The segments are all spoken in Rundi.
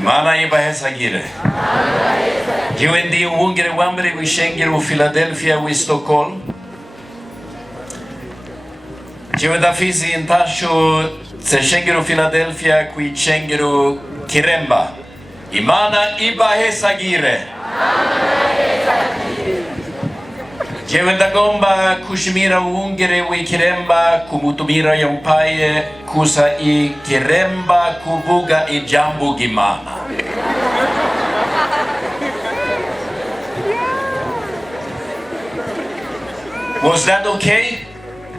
Imana ibahezagire. Jewe ndi uwungere wa mbere w'ishengero mu Philadelphia wi Stockholm. Jewe ndafise intasho z'ishengero Philadelphia kw'ishengero Kiremba. Imana ibahezagire. Jewe ndagomba kushimira uwungere w'Ikiremba kumutumira yampaye kuza Ikiremba kuvuga ijambo ry'Imana. Was that okay?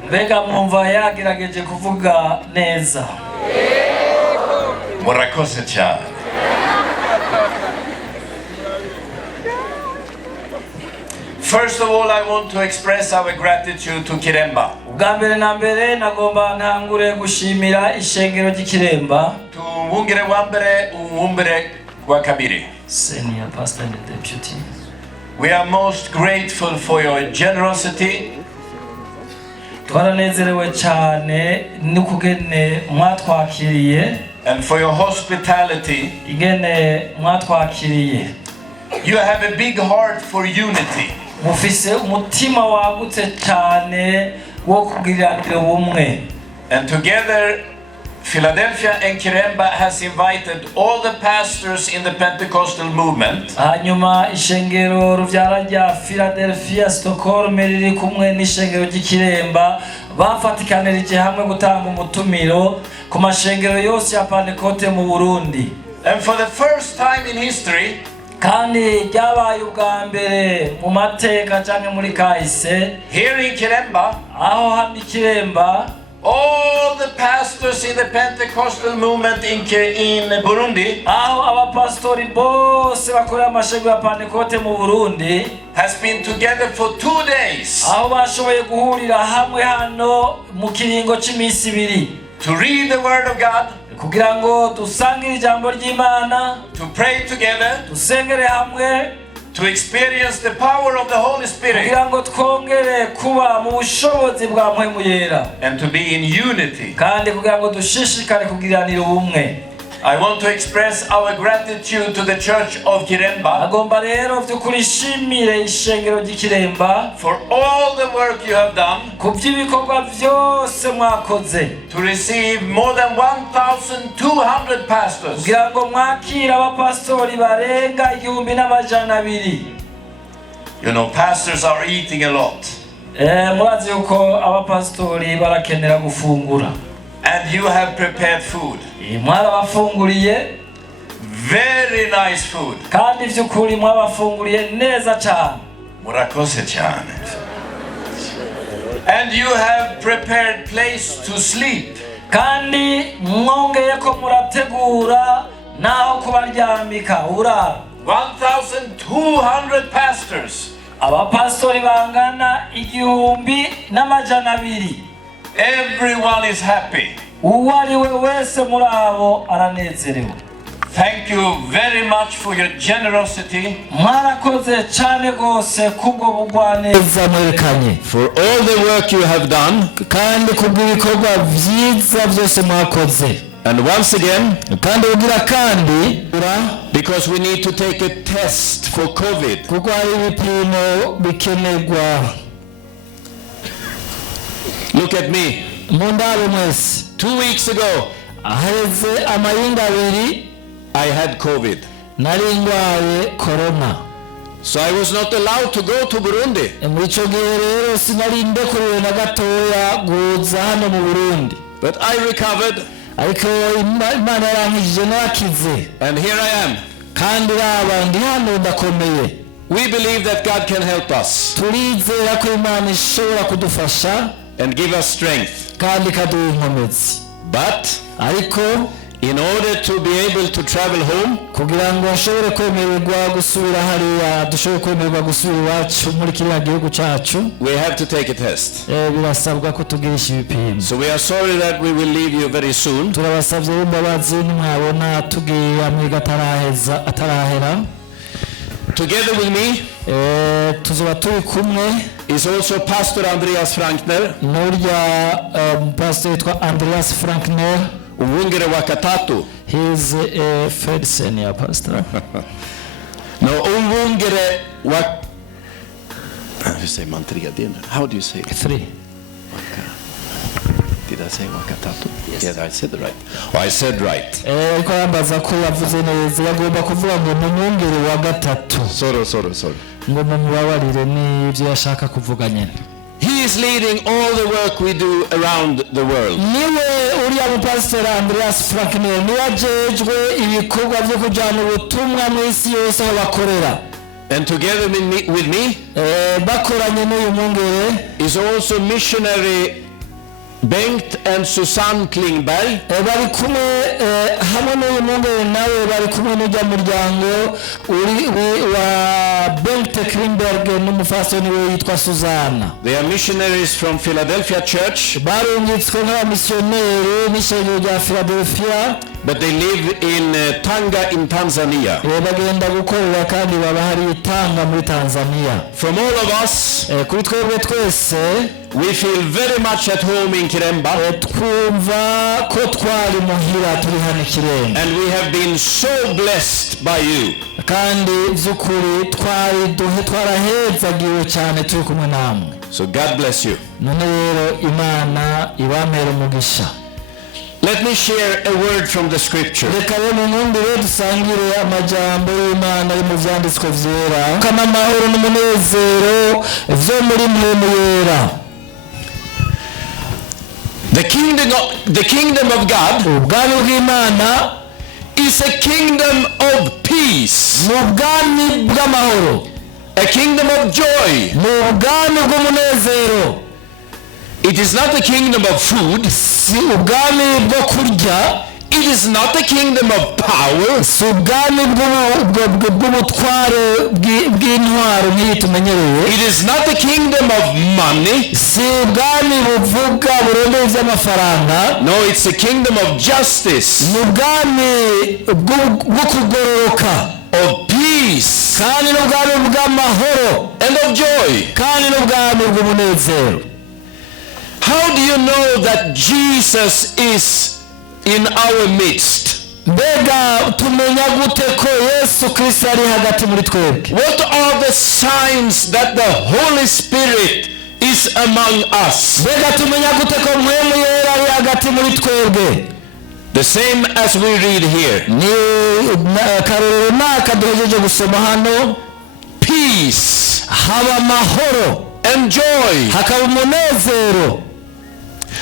Mbega mwumva yagerageje kuvuga neza? Murakoze cyane. First of all, I want to express our gratitude to Kiremba. Ubwa mbere na mbere nagomba ntangure gushimira ishengero ry'Ikiremba. To uwungere wa mbere, uwungere wa kabiri. Senior pastor and deputy. We are most grateful for your generosity. Twaranezerewe cyane n'ukugene mwatwakiriye. And for your hospitality. Igene mwatwakiriye. You have a big heart for unity. Mufise umutima wagutse cyane wo kugiranira ubumwe. And together, Philadelphia and Kiremba has invited all the pastors in the Pentecostal movement. Hanyuma ishengero ruvyara rya Philadelphia Stockholm riri kumwe n'ishengero ry'Ikiremba bafatikanirije hamwe gutanga umutumiro ku mashengero yose ya Pentecote mu Burundi. And for the first time in history, kandi ryabaye ubwa mbere mu mateka canke muri kahise, here in Kiremba, aho hano Ikiremba, all the pastors in the Pentecostal movement in Burundi, aho abapastori bose bakorera amashengero ya Pentecote mu Burundi, has been together for 2 days. aho bashoboye guhurira hamwe hano mu kiringo c'imisi ibiri, to read the word of God, kugira ngo dusangire ijambo ry'Imana, to pray together, dusengere hamwe, to experience the power of the Holy Spirit, kugira ngo twongere kuba mu bushobozi bwa Mpwemu Yera, and to be in unity. kandi kugira ngo dushishikare kugiranira ubumwe. I want to express our gratitude to the Church of Kiremba Agomba rero vy'ukuri shimire ishengero ry'Ikiremba for all the work you have done ku by'ibikorwa vyose mwakoze to receive more than 1,200 pastors. kugira ngo mwakire abapastori barenga 1,200. You know, pastors are eating a lot. Murazi yuko abapastori barakenera gufungura. And you have prepared food. Mwarabafunguriye very nice food. kandi vy'ukuri mwabafunguriye neza cyane. Murakoze cyane. And you have prepared place to sleep. Kandi mwongeye ko murategura naho kubaryamika urara. 1,200 pastors. Abapastori bangana 200. Everyone is happy. Uwariwe wese muri abo aranezerewe. Thank you very much for your generosity. Mwarakoze cyane gose kubwo bugwaneza mwerekanye. For all the work you have done. Kandi kubw'ibikorwa vyiza byose mwakoze. And once again, kandi ugira kandi because we need to take a test for COVID. kuko hari ibipimo bikenerwa. Look at me. Mundabe mwese. 2 weeks ago, aheze amayinga abiri I had COVID. nari ndwaye corona. So I was not allowed to go to Burundi. Muri ico gihe rero sinari ndekuriwe na gatoya guza hano mu Burundi. But I recovered. Ariko Imana yarankijije narakize. And here I am. Kandi raba ndi hano ndakomeye. We believe that God can help us. Turizera ko Imana ishobora kudufasha and give us strength. kandi ikaduha inkomezi. But ariko in order to be able to travel home, kugira ngo nshobore kwemererwa gusubira hariya, dushobore kwemererwa gusubira iwacu muri kiriya gihugu cyacu, we have to take a test. birasabwa ko tugirisha ibipimo. So we are sorry that we will leave you very soon. Turabasabye imbabazi nimwabona tugiye amwiga atarahera. Together with me tuzoba turi kumwe is also Pastor Andreas Frankner, n'urya pastor witwa Andreas Frankner, umwungere wa katatu. He is a third senior pastor. No, umwungere wa... Hur säger man tredje? How do you say it? 3. Did I say wakatatu? Yes. Yeah, I said right. Oh, I said right. Ko yambaza ko yavuze neza yagomba kuvuga ngo umwungere wa gatatu. Sorry. Ngo mumubabarire n'ibyo yashaka kuvuga nyene. He is leading all the work we do around the world. Niwe uriya mupasiteri Andreas Frankner niwe ajejwe ibikorwa byo kujyana ubutumwa mu isi yose aho bakorera. And together with me bakoranye n'uyu mwungere is also missionary Bengt and Susanne Klingberg. Bari kumwe hamwe n'uyu mwungere nawe bari kumwe n'ujya muryango wa Bengt Klingberg n'umufasoni we yitwa Susanna. They are missionaries from Philadelphia Church. Barungitswe nk'abamisiyoneri n'ishengero rya Philadelphia. But they live in Tanga in Tanzania. Bagenda gukorera kandi baba hari Tanga muri Tanzania. From all of us, kuri twebwe twese we feel very much at home in Kiremba. Twumva ko twari muhira turi hano Kiremba. And we have been so blessed by you. Kandi by'ukuri twarahezagiwe cyane turi kumwe namwe. So God bless you. None rero Imana ibamere umugisha. Let me share a word from the scripture. Reka rero nkundire dusangire amajambo y'Imana yo mu byanditswe vyera. Kana mahoro n'umunezero vyo muri mpemu yera. The kingdom of God ubwami bw'Imana is a kingdom of peace. Ubwami bw'amahoro. A kingdom of joy. Ubwami bw'umunezero. It is not the kingdom of food. Si ubwami bwo kurya. It is not the kingdom of power. Si ubwami bw'ubutware bw'intwaro nk'iyi tumenyereye. It is not the kingdom of money. Si ubwami buvuga burondera iby'amafaranga. No, it's the kingdom of justice. Ni ubwami bwo kugororoka. Of peace. Kandi n'ubwami bw'amahoro. And of joy. Kandi n'ubwami bw'umunezero. How do you know that Jesus is in our midst? Mbega tumenya gute ko Yesu Kristo ari hagati muri twebwe? What are the signs that the Holy Spirit is among us? Mbega tumenya gute ko Mpwemu Yera ari hagati muri twebwe? The same as we read here. Ni karero naka duhejeje gusoma hano. Peace. Haba mahoro. And joy. Hakaba umunezero.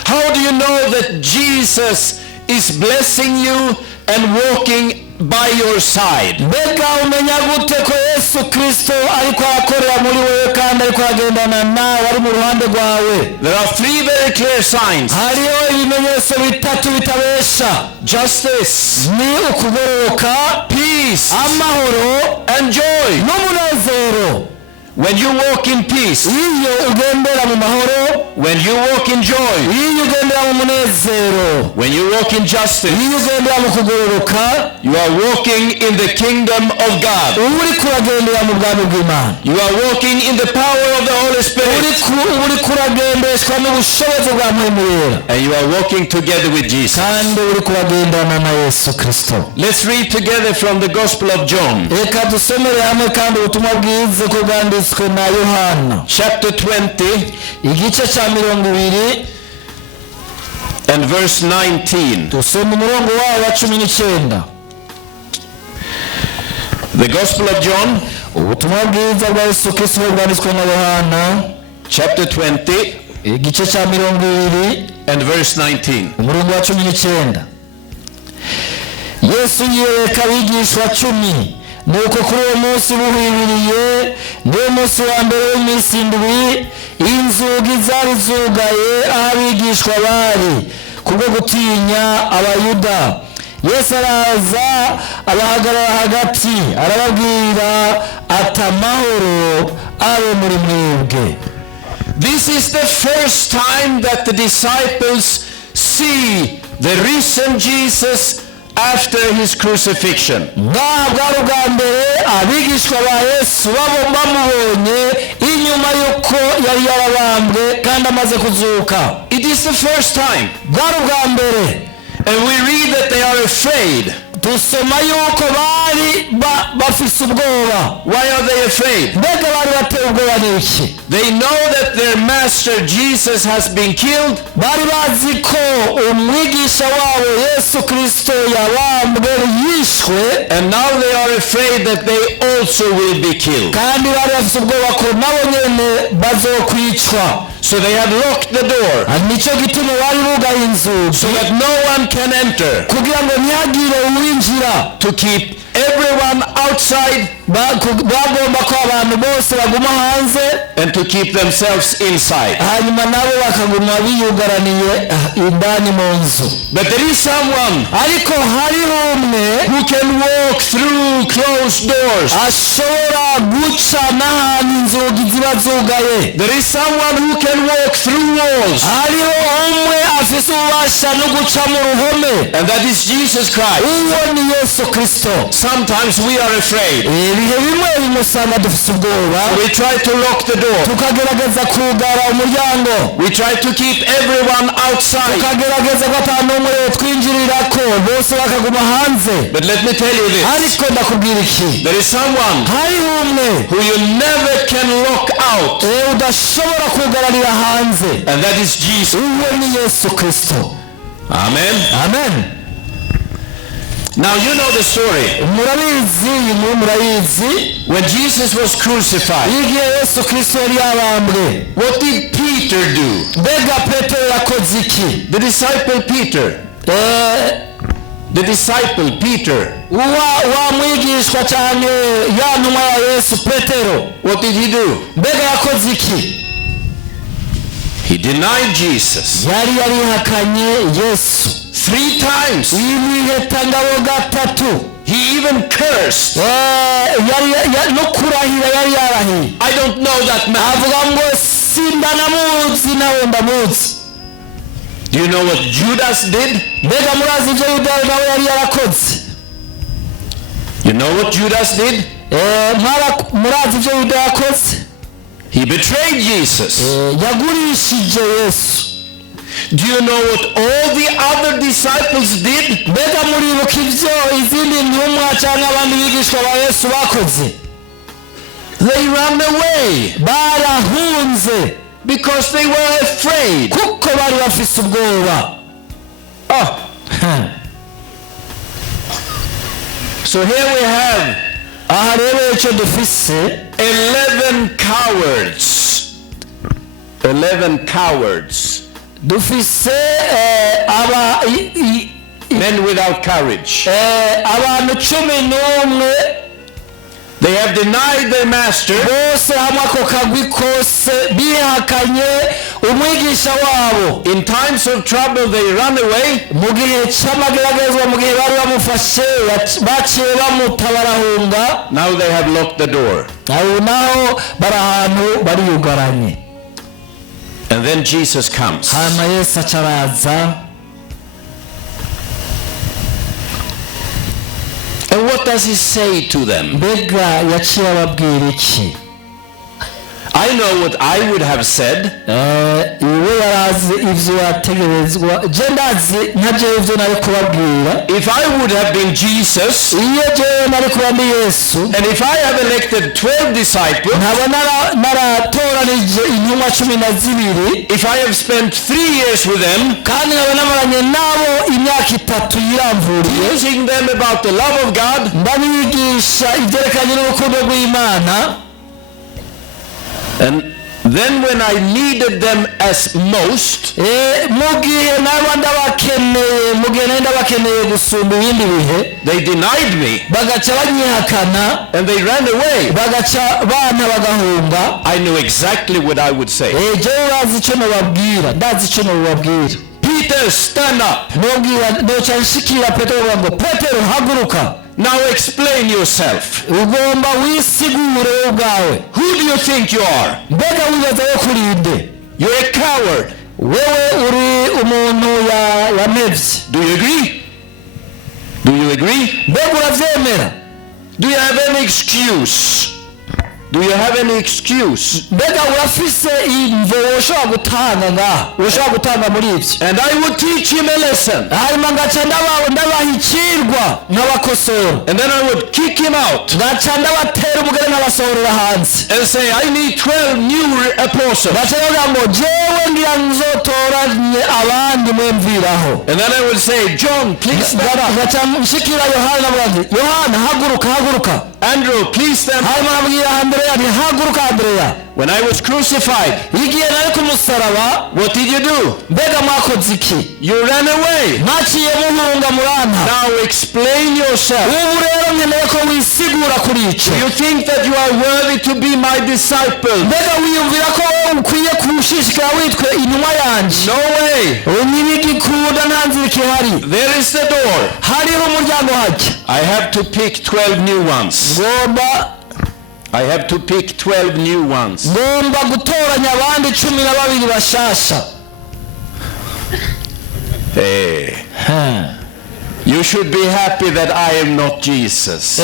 How do you know that Jesus is blessing you and walking by your side? Mbega umenya gute ko Yesu Kristo ariko akorera muri wewe kandi ariko agendana nawe ari mu ruhande rwawe? There are 3 very clear signs. Hariho ibimenyetso bitatu bitabesha. Justice. Ni ukugororoka. Peace. Amahoro. And joy. N'umunezero. When you walk in peace. Iyo ugendera mu mahoro. When you walk in joy. Iyo ugendera mu munezero. When you walk in justice. Iyo ugendera mu kugororoka. You are walking in the kingdom of God. Uri kuragendera mu bwami bw'Imana. You are walking in the power of the Holy Spirit. Uri kuragendeshwa n'ubushobozi bwa Mpwemu Yera. And you are walking together with Jesus. Kandi uri kuragendana na Yesu Kristo. Let's read together from the Gospel of John. Reka dusomere hamwe kandi ubutumwa bwiza ko bwanditswe na Yohana. Chapter 20. Igice cya 20. And verse 19. Dusoma umurongo wawo wa 19. The Gospel of John. Ubutumwa bwiza bwa Yesu Kristo bwanditswe na Yohana. Chapter 20. Igice cya 20. And verse 19. Umurongo wa 19. Yesu yereka abigishwa 10. Nuko kuri uwo munsi buhwibiriye niwo munsi wa mbere w'iminsi indwi, inzugi zari zugaye aho abigishwa bari kubwo gutinya Abayuda. Yesu araza abahagarara hagati arababwira ati amahoro abe muri mwebwe. This is the first time that the disciples see the risen Jesus after his crucifixion. Bwari ubwa mbere abigishwa ba Yesu bamubonye inyuma yuko yari yarabambwe kandi amaze kuzuka. It is the first time. Bwari ubwa mbere. And we read that they are afraid. dusoma yuko bari bafise ubwoba. Why are they afraid? Mbega bari batewe ubwoba n'iki? They know that their master Jesus has been killed. Bari bazi ko umwigisha wabo Yesu Kristo yabambwe yishwe. And now they are afraid that they also will be killed. Kandi bari bafise ubwoba ko nabo nyene bazokwicwa. So they have locked the door Nico gituma bari bugaye inzugi so that no one can enter, kugira ngo ntihagire uwinjira. to keep everyone outside Bagomba ko abantu bose baguma hanze and to keep themselves inside. hanyuma nabo bakaguma biyugaraniye indani mu nzu. But there is someone Ariko hariho umwe who can walk through closed doors. ashobora guca n'ahantu inzugi ziba zugaye. There is someone who can walk through walls, Hariho umwe afise ububasha no guca mu ruhome. and that is Jesus Christ. Uwo ni Yesu Kristo. Sometimes we are afraid. Ibihe bimwe bimusanga dufise ubwoba, We try to lock the door. tukagerageza kugara umuryango, We try to keep everyone outside. tukagerageza ko ata n'umwe yotwinjirirako, bose bakaguma hanze. But let me tell you this. Ariko ndakubwira iki, There is someone hariho umwe who you never can lock out, udashobora kugararira hanze. and that is Jesus. Uwo ni Yesu Kristo. Amen. Amen. Now you know the story. Murabizi When Jesus was crucified, igihe Yesu Kristo yari yabambwe, what did Peter do? mbega Petero yakoze iki? The disciple Peter. The disciple Peter. wa mwigishwa cyane ya ntumwa ya Yesu Petero, What did he do? mbega yakoze iki? He denied Jesus Yari yarihakanye Yesu 3 times. ibihetangabo gatatu. He even cursed. No kurahira yari yarahiye. I don't know that man. Avuga ngo sindanamuzi nawe ndamuzi. Do you know what Judas did? Mbega murazi ibyo Yuda nawe yari yarakoze? You know what Judas did? Murazi ibyo Yuda yakoze? He betrayed Jesus. Yagurishije Yesu. Do you know what all the other disciples did? Mbega muribuka ibyo izindi ntumwa cyangwa abandi bigishwa ba Yesu bakoze? They ran away Barahunze because they were afraid. kuko bari bafise ubwoba. So here we have Aha rero icyo dufise 11 cowards. 11 cowards. dufise Men without courage. abantu 11 They have denied their master. bose hamwe ako kagwi kose bihakanye umwigisha wabo. In times of trouble they run away. Mu gihe cy'amageragezwa, mu gihe bari bamufashe baciye barahunga. Now they have locked the door. Aho naho bari ahantu bariyugaranye. And then Jesus comes. Hanyuma Yesu acaraza. And what does he say to them? Mbega yaciye ababwira iki? I know what I would have said. Iwe yarazi ivyo yategerezwa. Je ndazi ntaje ivyo nari kubabwira. If I would have been Jesus, Iyo je nari kuba ndi Yesu, and if I have elected 12 disciples, nkaba naratoranije intumwa 12, if I have spent 3 years with them, kandi nkaba namaranye nabo imyaka 3 yiramvuriye, teaching them about the love of God, ndabigisha ibyerekanye n'urukundo rw'Imana, and then when I needed them as most, mu gihe naba ndabakeneye gusumba ibindi bihe, they denied me bagaca banyihakana, and they ran away. bagaca bana bagahunga. I knew exactly what I would say. Jewe bazi icyo nababwira, ndazi icyo nababwira. Peter, stand up. Noca nshikira Petero ngo Petero haguruka. Now explain yourself. Ugomba wisigure ubwawe. Who do you think you are? Mbega wibaza yo kurinde? You're a coward. Wewe uri umuntu yamevye. Do you agree? Do you agree? Mbega uravyemera? Do you have any excuse? Do you have any excuse? mbega urafise imvo woshobora gutanga ngaha woshobora gutanga muri ivyo? And I would teach him a lesson. hanyuma ngaca ndabaha icirwa nkabakosora, And then I would kick him out ngaca ndabatera umugere nkabasohorera hanze, and say, I need 12 new apostles. ngaca ndavuga ngo jewe ngira nzotoranye abandi mwemviraho. And then I would say, John, please stand up. ngaca nshikira Yohana navuga nti Yohana haguruka. Andrew, please stand up. hanyuma nabwira Andreya nti haguruka Andreya. When I was crucified, igihe nari ku musaraba what did you do? mbega mwakoze iki? You ran away. mwaciye muhunga muranta. Now explain yourself. ubu rero nkeneye ko wisigura kuri ico. You think that you are worthy to be my disciple? mbega wiyumvira ko wowe ukwiye kushishikara witwe intumwa yanje? No way. unyibigikunda nta nzira ikihari. There is the door. hariho umuryango hajya. I have to pick 12 new ones. I have to pick 12 new ones. ngomba gutoranya abandi 12 bashasha. Hey. You should be happy that I am not Jesus.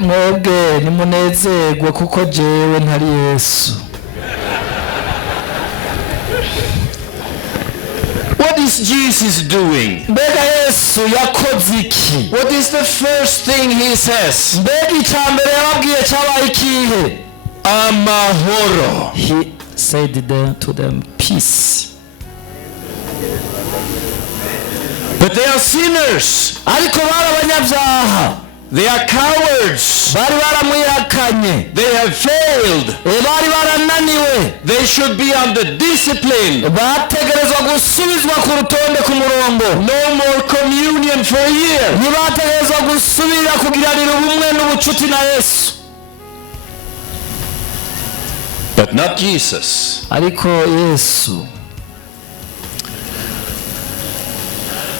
mwebwe nimunezerwe kuko jewe ntari Yesu. What is Jesus doing? mbega Yesu yakoze iki? What is the first thing he says? mbega icambere yababwiye cyabaye ikihe? Amahoro. He said to them peace. But they are sinners. ariko bari abanyabyaha, They are cowards. bari baramwihakanye, They have failed. bari barananiwe, They should be under discipline. bategerezwa gusubizwa ku rutonde ku murongo. No more communion for a year. ntibategerezwa gusubira kugiranira ubumwe n'ubucuti na Yesu. But not Jesus. ariko Yesu,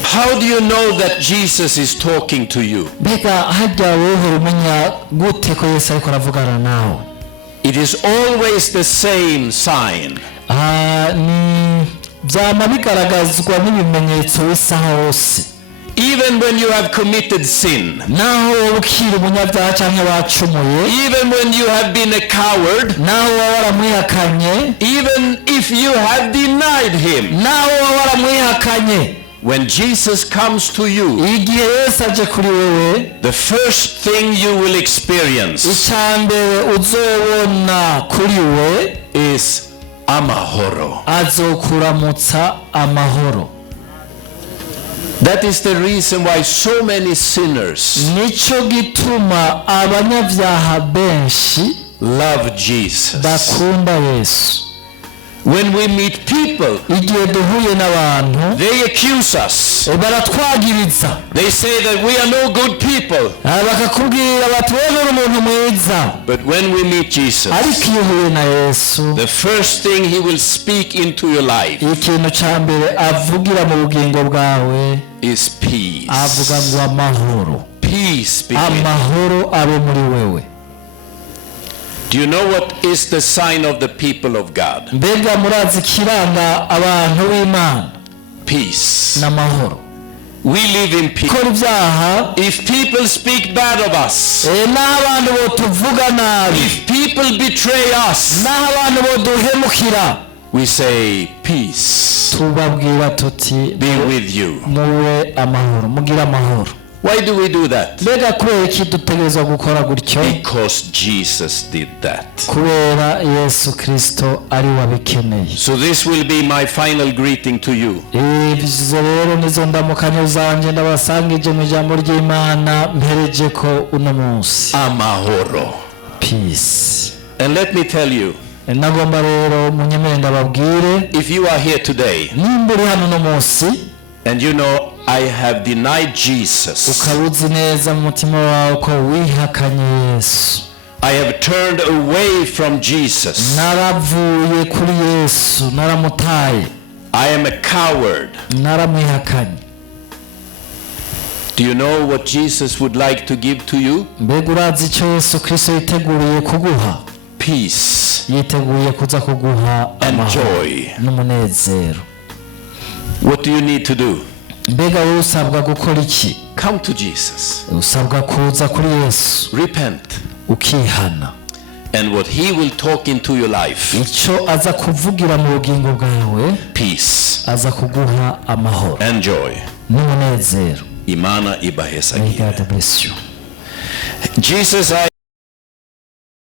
How do you know that Jesus is talking to you? mbega hajya wowe umenya gute ko Yesu ariko aravugana nawe? It is always the same sign. ni byama bigaragazwa n'ibimenyetso bisa hose. Even when you have committed sin, naho wowe ukiri umunyabyaha cyangwa wacumuye, even when you have been a coward, naho wowe waramwihakanye, even if you have denied him, naho wowe waramwihakanye, when Jesus comes to you, igihe Yesu aje kuri wewe, the first thing you will experience icyambere uzobona kuri we is amahoro. azokuramutsa amahoro. That is the reason why so many sinners nicyo gituma abanyabyaha benshi love Jesus. bakunda Yesu. When we meet people, igihe duhuye n'abantu, they accuse us. baratwagiriza, They say that we are no good people. bakakubwira bati wowe uri umuntu mwiza. But when we meet Jesus, ariko iyo uhuye na Yesu, the first thing he will speak into your life ikintu cya mbere avugira mu bugingo bwawe is peace. avuga ngo amahoro. Peace be with you. amahoro abe muri wewe. Do you know what is the sign of the people of God? mbega murazi ikiranga abantu b'Imana? Peace. n'amahoro. We live in peace. kora ibyaha, If people speak bad of us, n'aho abantu botuvuga nabi, if people betray us, n'aho abantu boduhemukira, we say peace tubabwira tuti be with you. muwe amahoro, mugire amahoro. Why do we do that? mbega kubera iki dutegerezwa gukora gutyo? Because Jesus did that. kubera Yesu Kristo ari wabikeneye. So this will be my final greeting to you. ibyo rero nizo ndamukanyo zanjye ndabasangije mu ijambo ry'Imana mpereje ko uno munsi. Amahoro. Peace. And let me tell you, nagomba rero munyemere ndababwire, if you are here today nimba uri hano uno munsi and you know I have denied Jesus, ukaba uzi neza mu mutima wawe ko wihakanye Yesu, I have turned away from Jesus, naravuye kuri Yesu, naramutaye, I am a coward, naramwihakanye, do you know what Jesus would like to give to you? mbega urazi icyo Yesu Kristo yiteguriye kuguha? Peace yiteguye kuza kuguha and amahoro joy. n'umunezero. What do you need to do? mbega wowe usabwa gukora iki? Come to Jesus, usabwa kuza kuri Yesu repent, ukihana, And what he will talk into your life, icyo aza kuvugira mu bugingo bwawe, peace aza kuguha amahoro and joy. n'umunezero. Imana ibahesa. May God bless you. Jesus, I